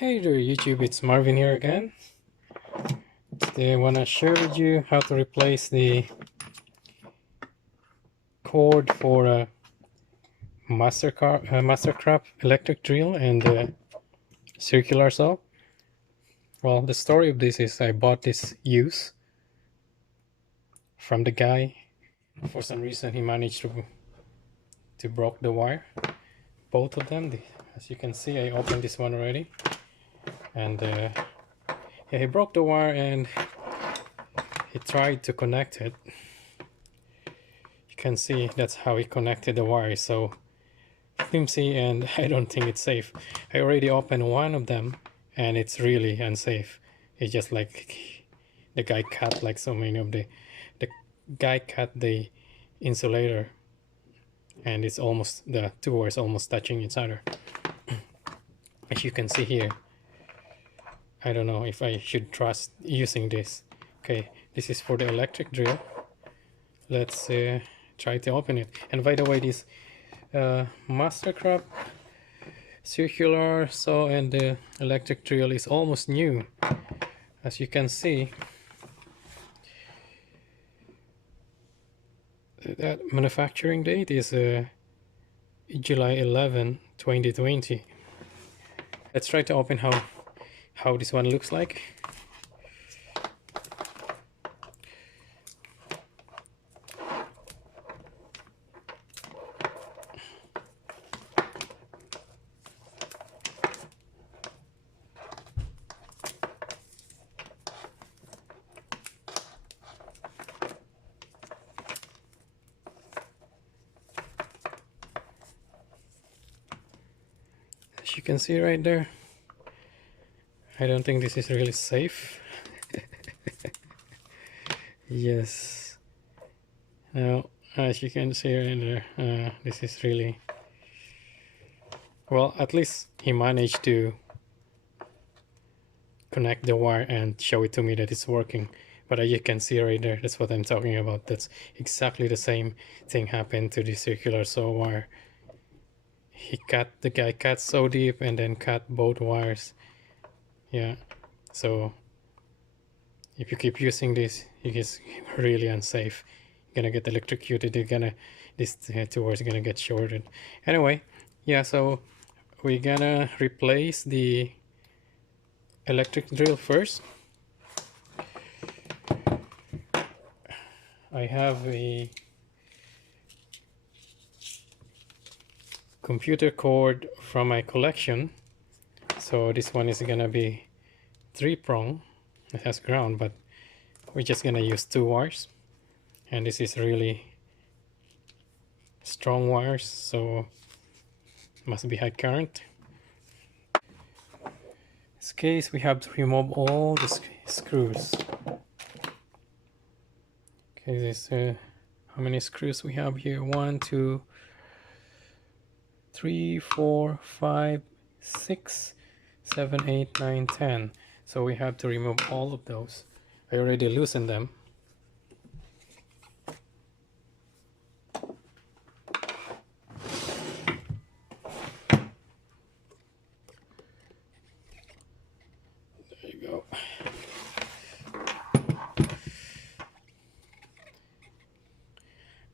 Hey there YouTube, it's Marvin here again. Today I want to share with you how to replace the cord for a Mastercraft electric drill and the circular saw. Well, the story of this is I bought this used from the guy. For some reason he managed to broke the wire, both of them. As you can see, I opened this one already, and yeah, he broke the wire and he tried to connect it. You can see that's how he connected the wire, so flimsy, and I don't think it's safe. I already opened one of them and it's really unsafe. It's just like the guy cut like so many of the guy cut the insulator, and it's almost, the two wires almost touching each other. As you can see here, I don't know if I should trust using this. Okay, this is for the electric drill. Let's try to open it. And by the way, this Mastercraft circular saw and the electric drill is almost new. As you can see, that manufacturing date is July 11, 2020. Let's try to open how this one looks like. As you can see right there, I don't think this is really safe. Yes. Now, as you can see right there, this is really, well, at least he managed to connect the wire and show it to me that it's working. But as you can see right there, that's what I'm talking about. That's exactly the same thing happened to the circular saw wire. The guy cut so deep and then cut both wires. Yeah, so if you keep using this, it's really unsafe. You're gonna get electrocuted. These two wires are gonna get shorted. Anyway, yeah, so we're gonna replace the electric drill first. I have a computer cord from my collection, so this one is gonna be 3-prong. It has ground, but we're just gonna use 2 wires, and this is really strong wires, so must be high current. In this case, we have to remove all the screws. Okay, this how many screws we have here? 1, 2, 3, 4, 5, 6, 7, 8, 9, 10. So we have to remove all of those. I already loosened them. There you go.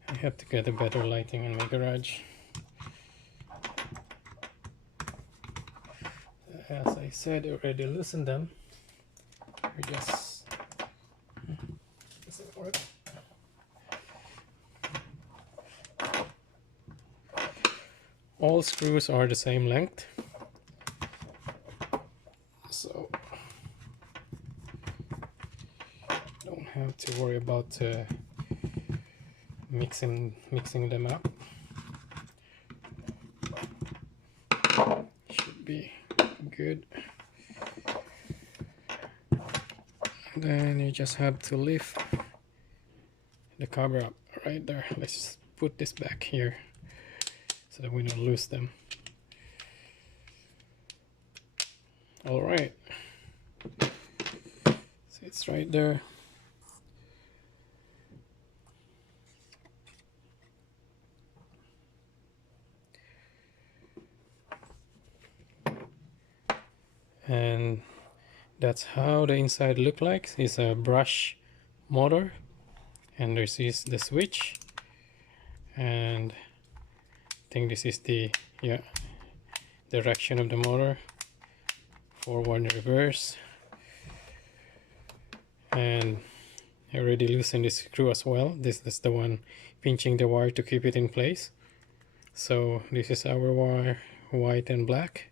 I have to get a better lighting in my garage. As I said, I already loosened them. We just doesn't work. All screws are the same length, so don't have to worry about mixing them up. Should be good. And then you just have to lift the cover up right there. Let's just put this back here so that we don't lose them. All right, so it's right there. and that's how the inside look like. It's a brush motor, and this is the switch, and I think this is the direction of the motor, forward and reverse. And I already loosened this screw as well. This is the one pinching the wire to keep it in place. So this is our wire, white and black.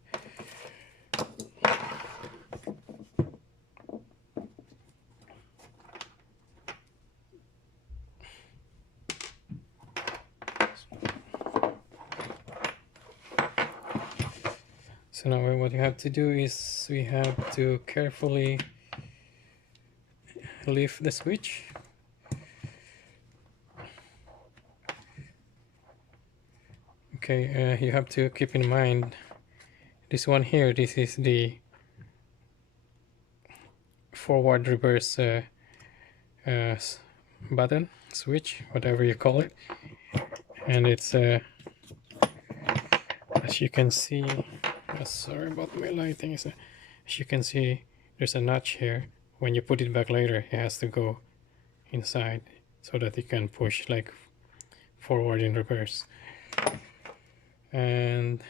So now what you have to do is we have to carefully lift the switch. Okay, you have to keep in mind this one here. This is the forward reverse button, switch, whatever you call it, and it's as you can see, sorry about my lighting, as you can see there's a notch here. When you put it back later, it has to go inside so that it can push like forward and reverse. And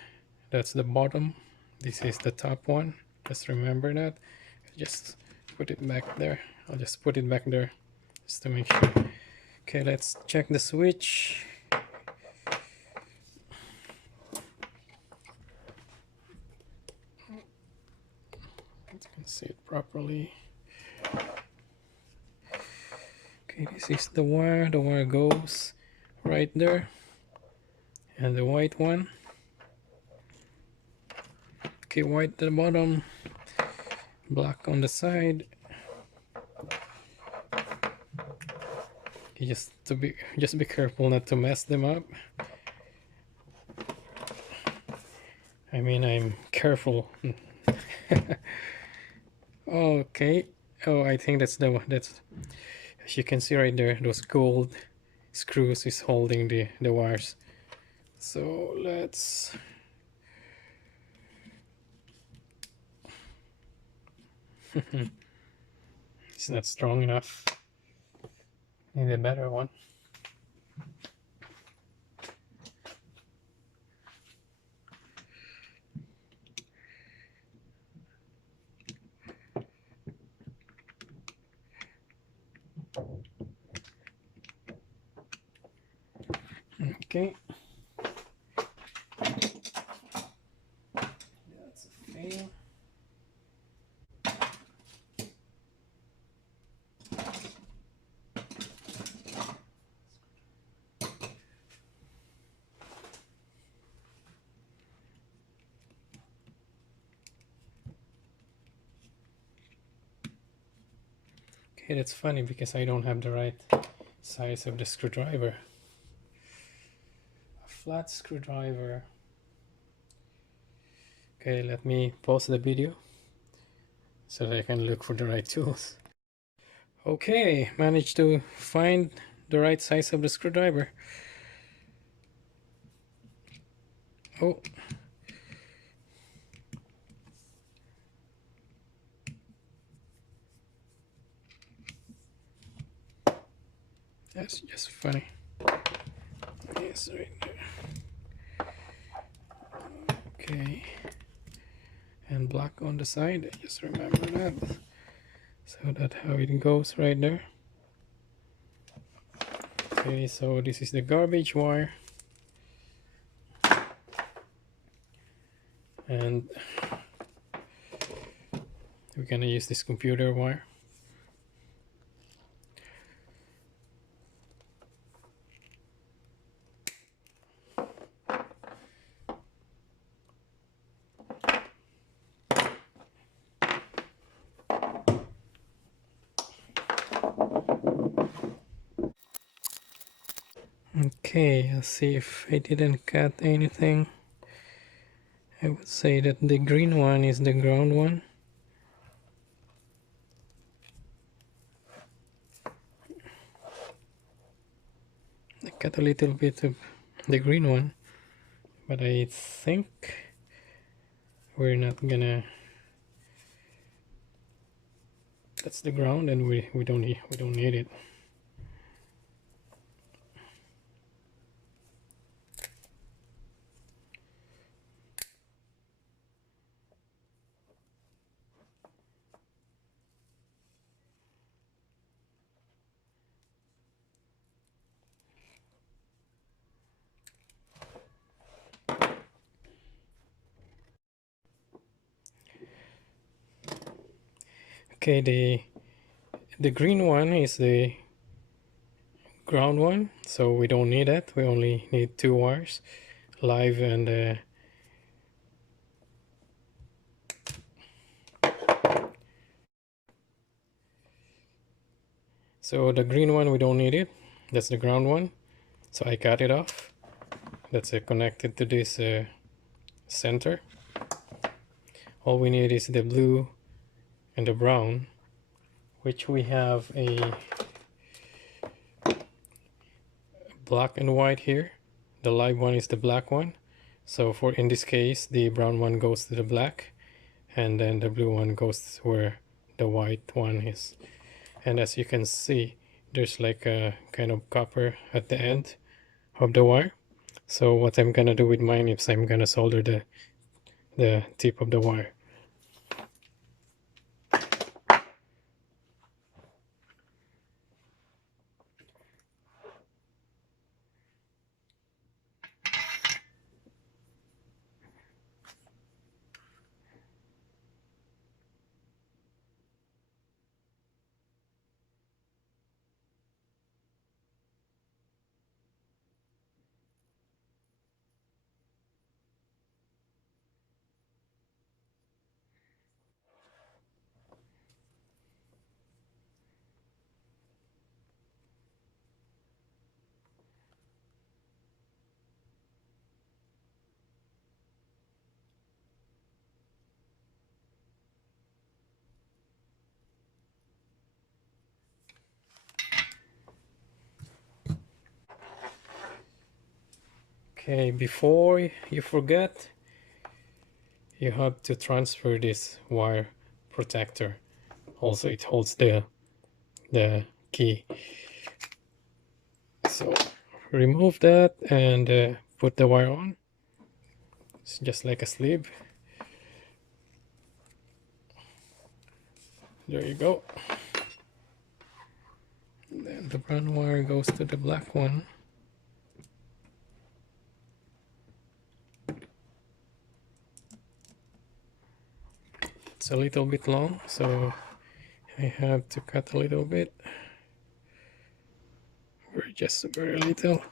that's the bottom. This is the top one. Just remember that. Just put it back there. I'll just put it back there just to make sure. Okay, let's check the switch. You can see it properly. Okay, this is the wire. The wire goes right there. And the white one. Okay, white at the bottom, black on the side. Okay, just be careful not to mess them up. I mean, I'm careful. Okay. Oh, I think that's the one. That's, as you can see right there, those gold screws is holding the wires. So let's it's not strong enough. Need a better one. Okay. That's a fail. Okay, that's funny because I don't have the right size of the screwdriver. A flat screwdriver. Okay, let me pause the video so that I can look for the right tools. Okay, managed to find the right size of the screwdriver. Oh. That's just funny. Yes, right there. Okay. And black on the side, just remember that. So that's how it goes right there. Okay, so this is the garbage wire. And we're gonna use this computer wire. Okay, I'll see if I didn't cut anything. I would say that the green one is the ground one. I cut a little bit of the green one, but I think we're not gonna That's the ground, and we don't need it. Okay, the green one is the ground one, so we don't need that. We only need 2 wires, live and so the green one we don't need it. That's the ground one, so I cut it off. That's connected to this center. All we need is the blue and the brown, which we have a black and white here. The live one is the black one, so for in this case the brown one goes to the black, and then the blue one goes where the white one is. And as you can see, there's like a kind of copper at the end of the wire. So what I'm gonna do with mine is I'm gonna solder the tip of the wire. Okay, before you forget, you have to transfer this wire protector. Also, it holds the key. So remove that and put the wire on. It's just like a sleeve. There you go. And then the brown wire goes to the black one. It's a little bit long, so I have to cut a little bit. Just very little.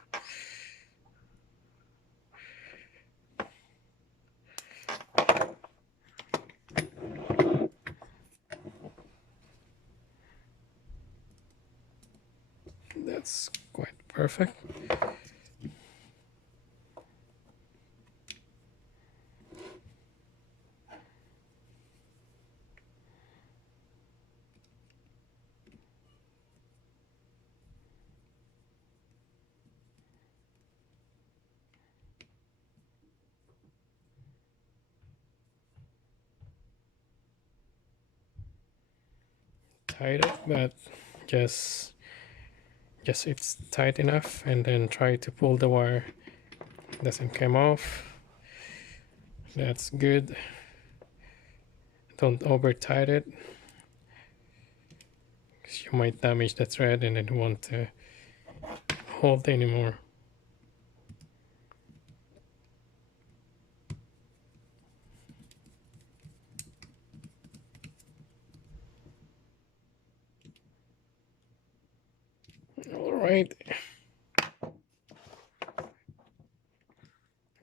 That's quite perfect. Tight it, but just it's tight enough, and then try to pull the wire. Doesn't come off. That's good. Don't over tight it, because you might damage the thread and it won't hold anymore. All right.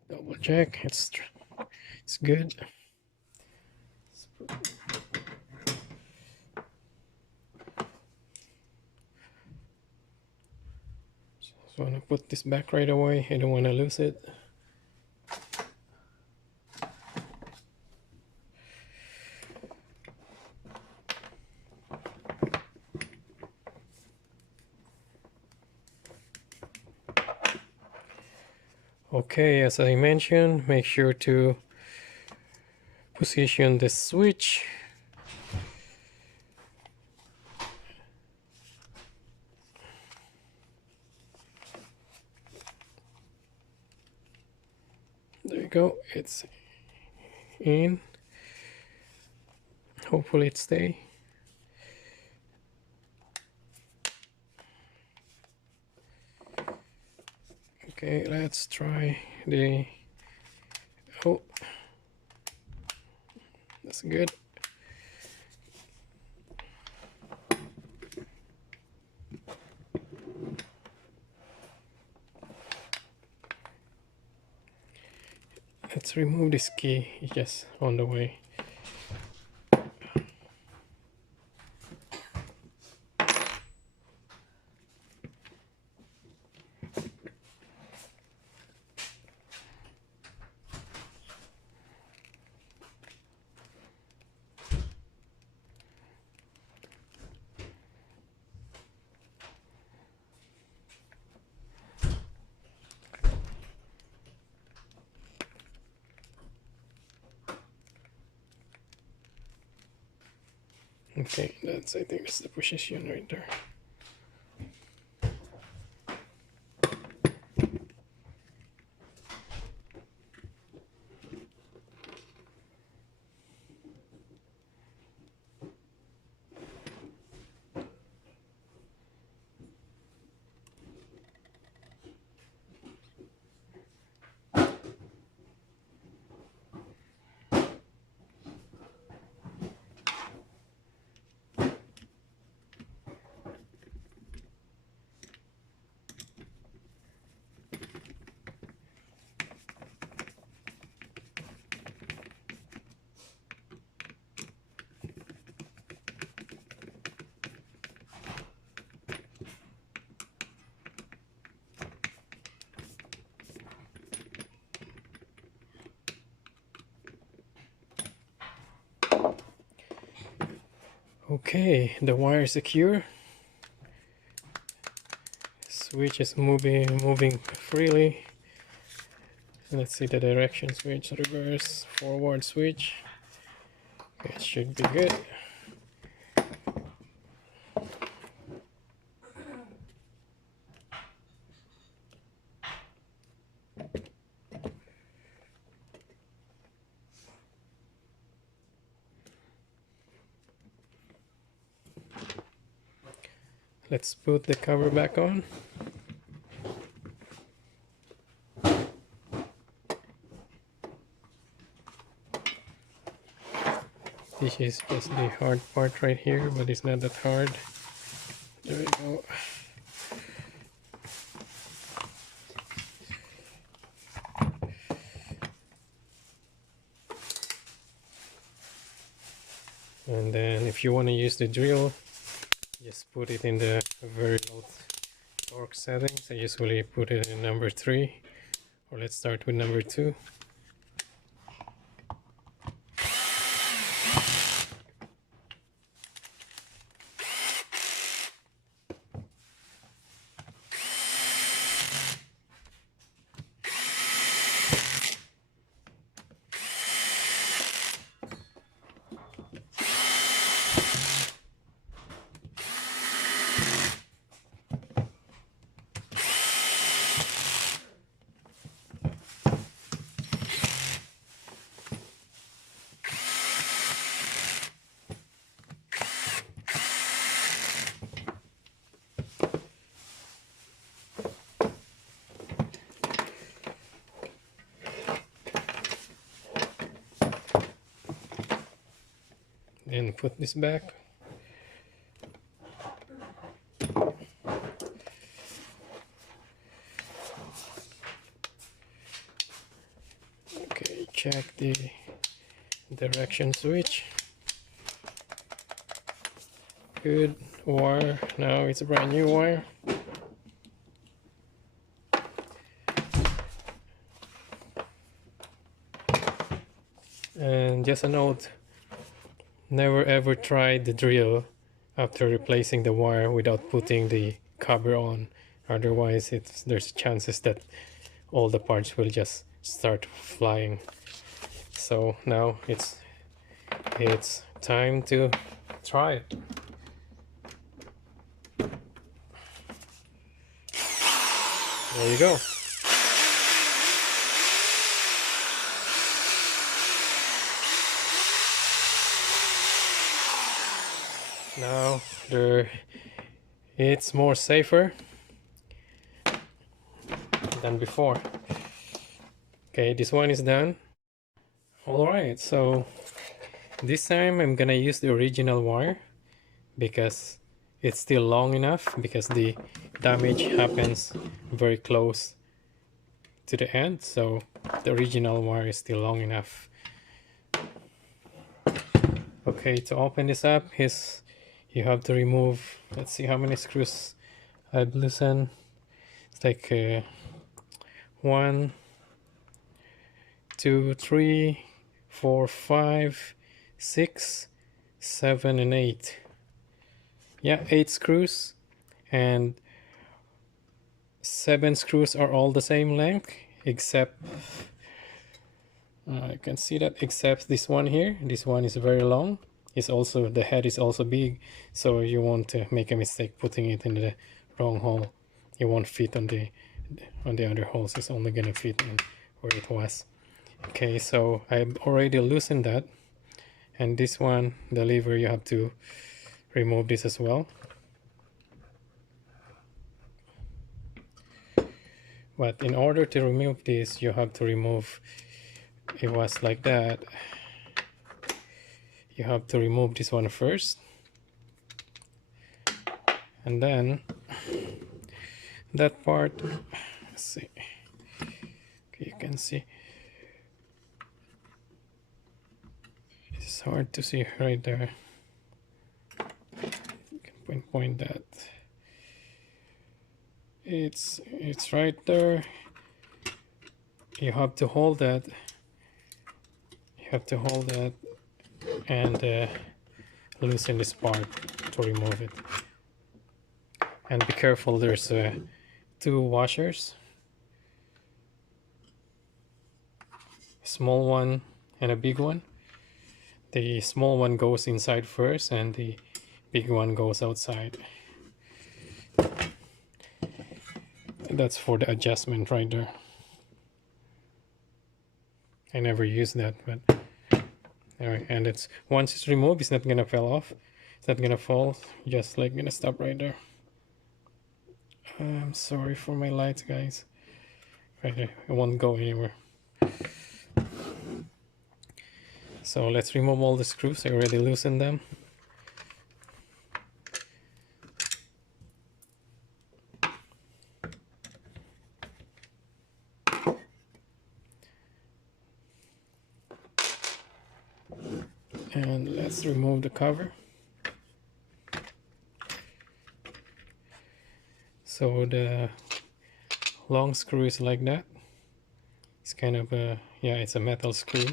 Double check. It's good. So I'm gonna put this back right away. I don't want to lose it. Okay, as I mentioned, make sure to position the switch you go, it's in. Hopefully it stays. Okay, let's try the, oh, that's good. Let's remove this key, it's just on the way. Okay, that's, I think that's the position right there. Okay, the wire is secure. Switch is moving freely. Let's see the direction switch, reverse, forward switch. It should be good. Let's put the cover back on. This is just the hard part right here, but it's not that hard. There we go. And then if you want to use the drill, just put it in the very low torque settings. I usually put it in number 3, or let's start with number 2. Then put this back. Okay, check the direction switch. Good wire. Now it's a brand new wire. And just a note, never ever try the drill after replacing the wire without putting the cover on. Otherwise there's chances that all the parts will just start flying. So now it's time to try it. There you go. Now there, it's more safer than before. Okay, this one is done. Alright, so this time I'm gonna use the original wire because it's still long enough, because the damage happens very close to the end, so the original wire is still long enough. Okay, to open this up, you have to remove, let's see how many screws I've loosened. It's like 1, 2, 3, 4, 5, 6, 7, and 8. Yeah, 8 screws, and 7 screws are all the same length, except you can see that, except this one here. This one is very long. It's also, the head is also big, so you won't make a mistake putting it in the wrong hole. It won't fit on the other holes. It's only gonna fit in where it was. Okay, so I've already loosened that, and this one, the lever, you have to remove this as well. But in order to remove this, you have to remove, it was like that, you have to remove this one first, and then that part, let's see, okay, you can see, it's hard to see right there, you can pinpoint that, it's right there. You have to hold that, and loosen this part to remove it. And be careful, there's 2 washers, small one and a big one. The small one goes inside first and the big one goes outside. That's for the adjustment right there. I never use that, but anyway, and it's, once it's removed, it's not gonna fall off. It's not gonna fall, just like gonna stop right there. I'm sorry for my lights, guys. Right there, it won't go anywhere. So let's remove all the screws. I already loosened them. And let's remove the cover. So the long screw is like that. It's kind of a, yeah, it's a metal screw.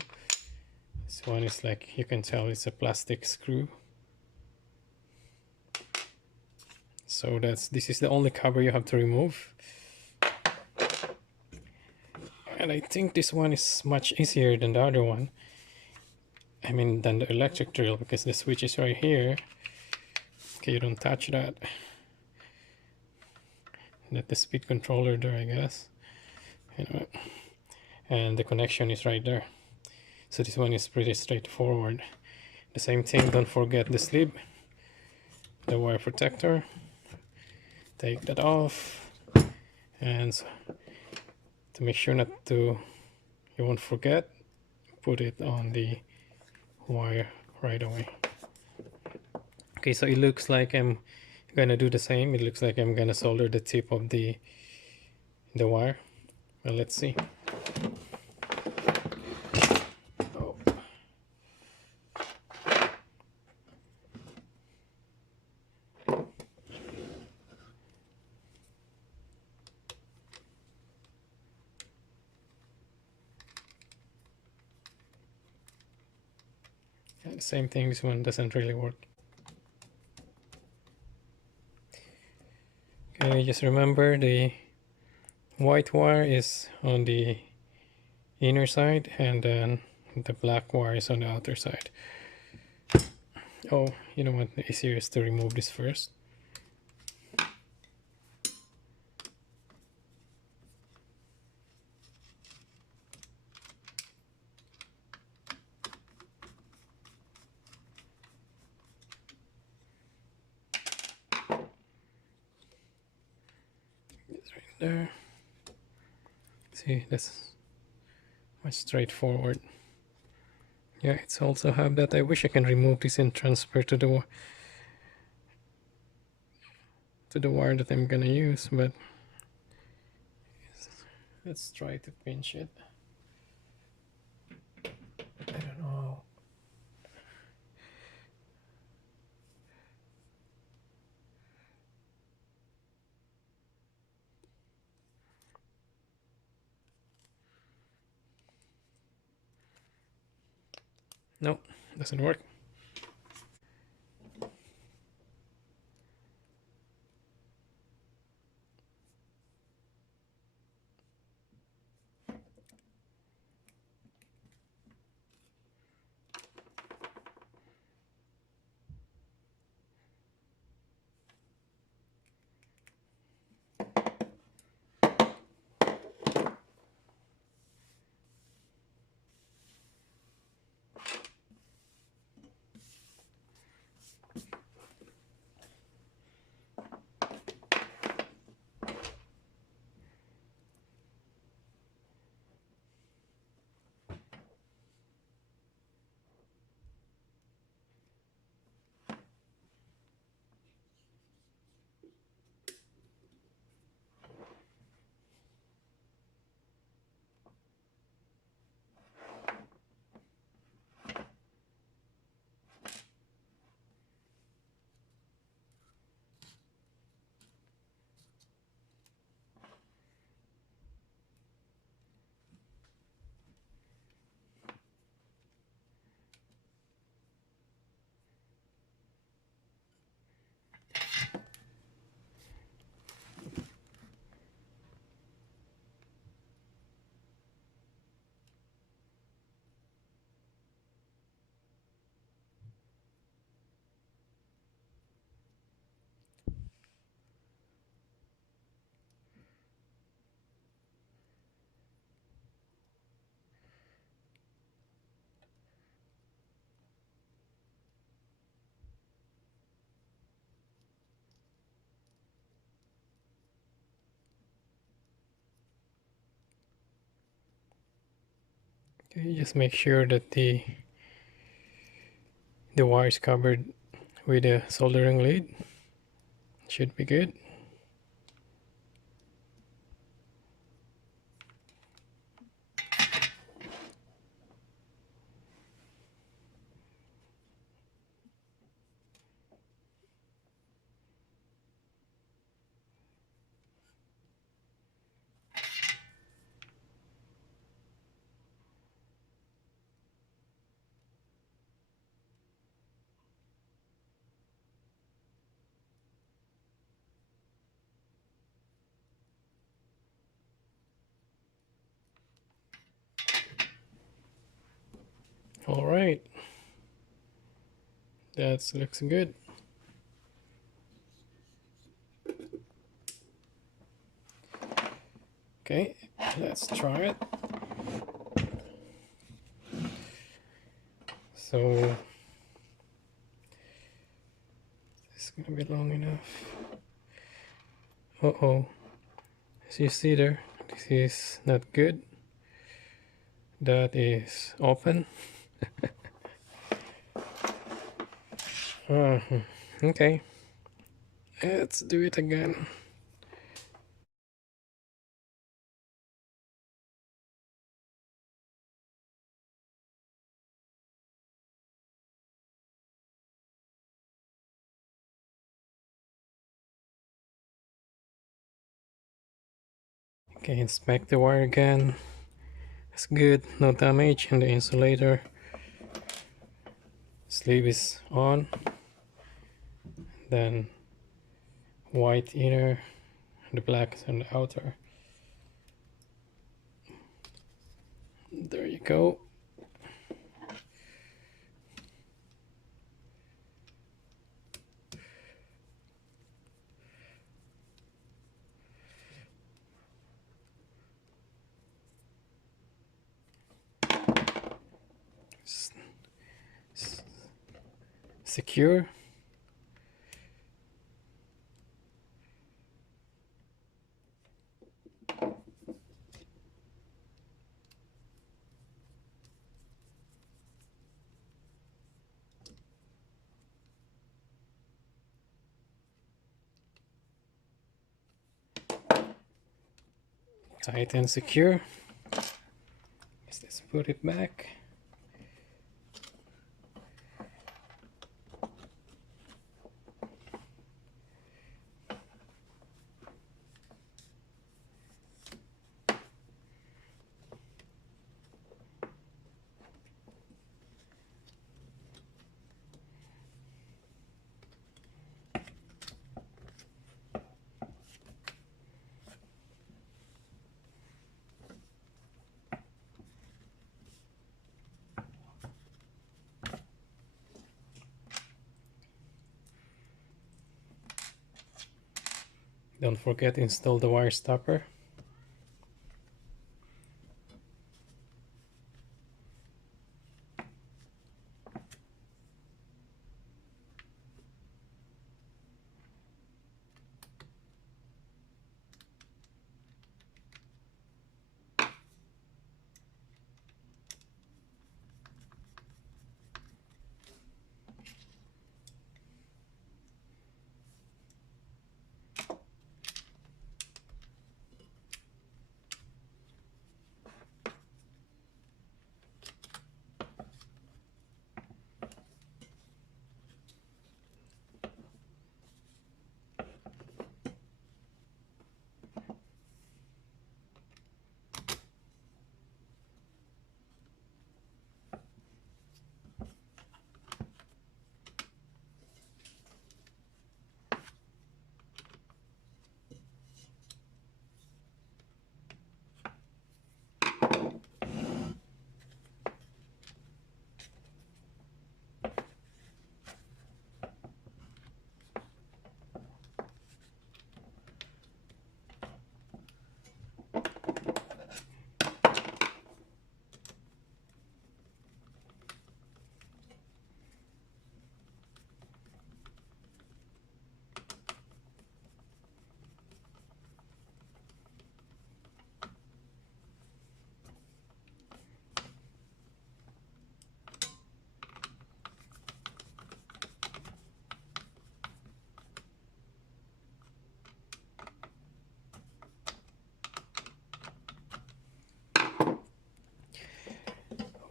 This one is like, you can tell it's a plastic screw. So this is the only cover you have to remove. And I think this one is much easier than the other one. I mean, than the electric drill, because the switch is right here. Okay, you don't touch that. Let the speed controller there, I guess. Anyway. And the connection is right there. So this one is pretty straightforward. The same thing, don't forget the sleeve, the wire protector. Take that off, and to make sure not to, you won't forget, put it on the wire right away. Okay, so it looks like I'm gonna do the same. It looks like I'm gonna solder the tip of the wire. Well, let's see. Oh. Yeah, same thing, this one doesn't really work. Okay, just remember the white wire is on the inner side, and then the black wire is on the outer side. Oh, you know what, the easier is to remove this first. there. See, that's much straightforward. Yeah, it's also have that. I wish I can remove this and transfer to the wire that I'm gonna use, but let's try to pinch it. I don't know. Nope, doesn't work. Okay, just make sure that the wire is covered with a soldering lead. Should be good. All right, that looks good. Okay, let's try it. So it's gonna be long enough. Uh-oh, as you see there, this is not good. That is open. Okay, let's do it again. Okay, inspect the wire again. It's good, no damage, and the insulator sleeve is on. Then white inner, the black on the outer. There you go. Secure. tight and secure. Let's put it back. Don't forget to install the wire stopper.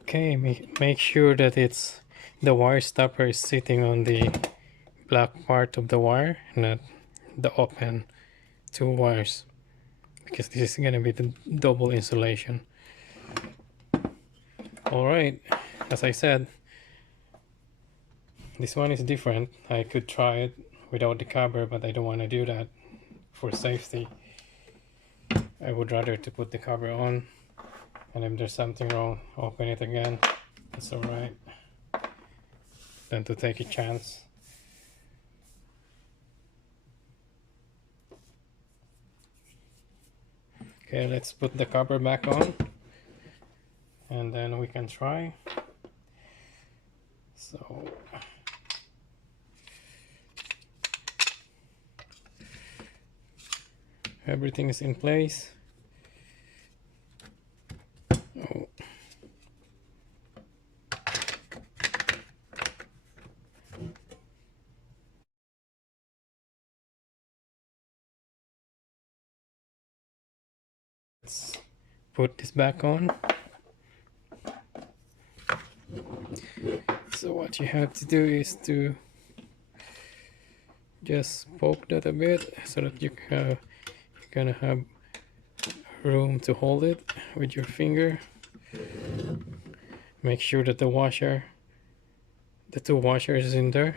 Okay, make sure that the wire stopper is sitting on the black part of the wire, not the open two wires, because this is gonna be the double insulation. Alright, as I said, this one is different. I could try it without the cover, but I don't want to do that for safety. I would rather to put the cover on, and if there's something wrong, open it again. It's alright, than to take a chance. Okay, let's put the cover back on, and then we can try. So everything is in place. Oh. Let's put this back on. So what you have to do is to just poke that a bit so that you're gonna have room to hold it with your finger. Make sure that the two washers is in there.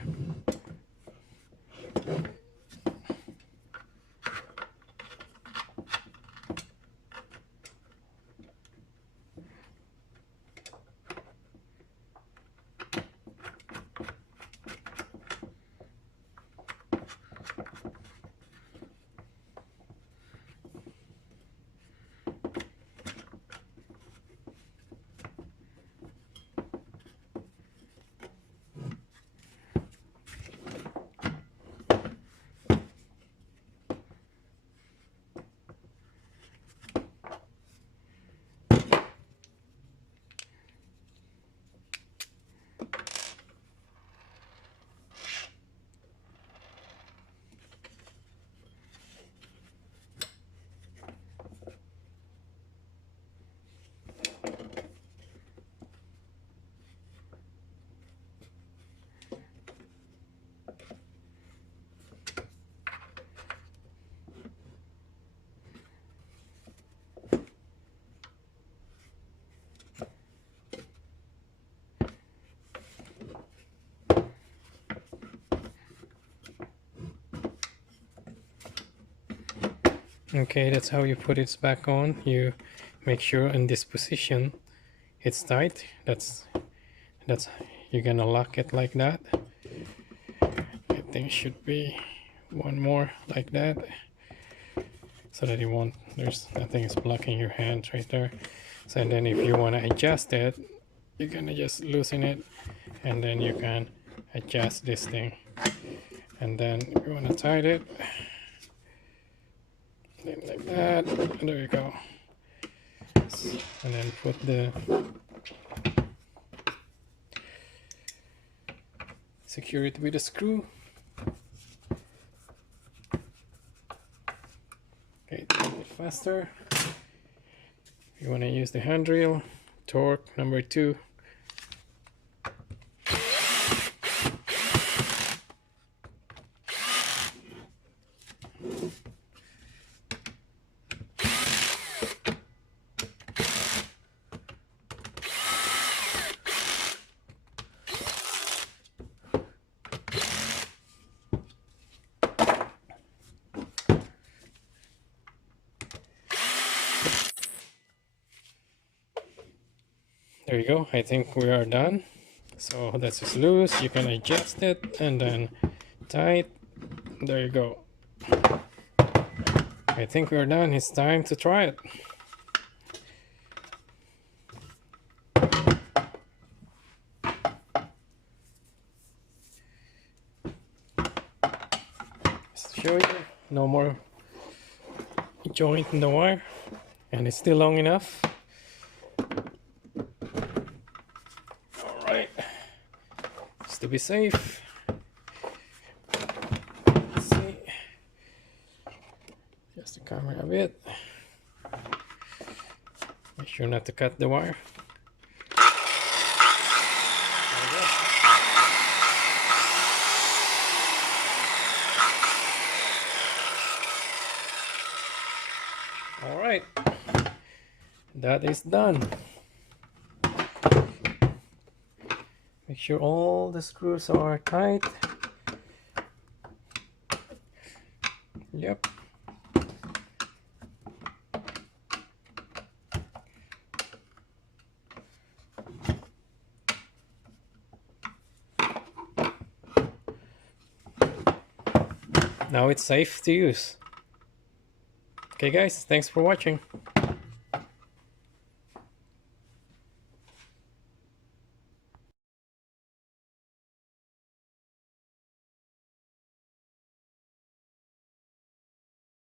Okay, that's how you put it back on. You make sure in this position it's tight. That's you're gonna lock it like that. I think it should be one more like that, so that it won't, there's nothing is blocking your hand right there. So and then if you want to adjust it, you're gonna just loosen it, and then you can adjust this thing. And then you want to tighten it, then like that, and there you go. And then put the secure it with a screw. Okay, a bit faster. You want to use the handrail, torque number 2. There you go. I think we are done. So that's just loose. You can adjust it and then tight. There you go. I think we're done. It's time to try it. Just to show you, no more joint in the wire, and it's still long enough. All right, just to be safe. Let's see. Just the camera a bit. Make sure not to cut the wire. All right, that is done. Make sure all the screws are tight. Yep. Now it's safe to use. Okay guys, thanks for watching.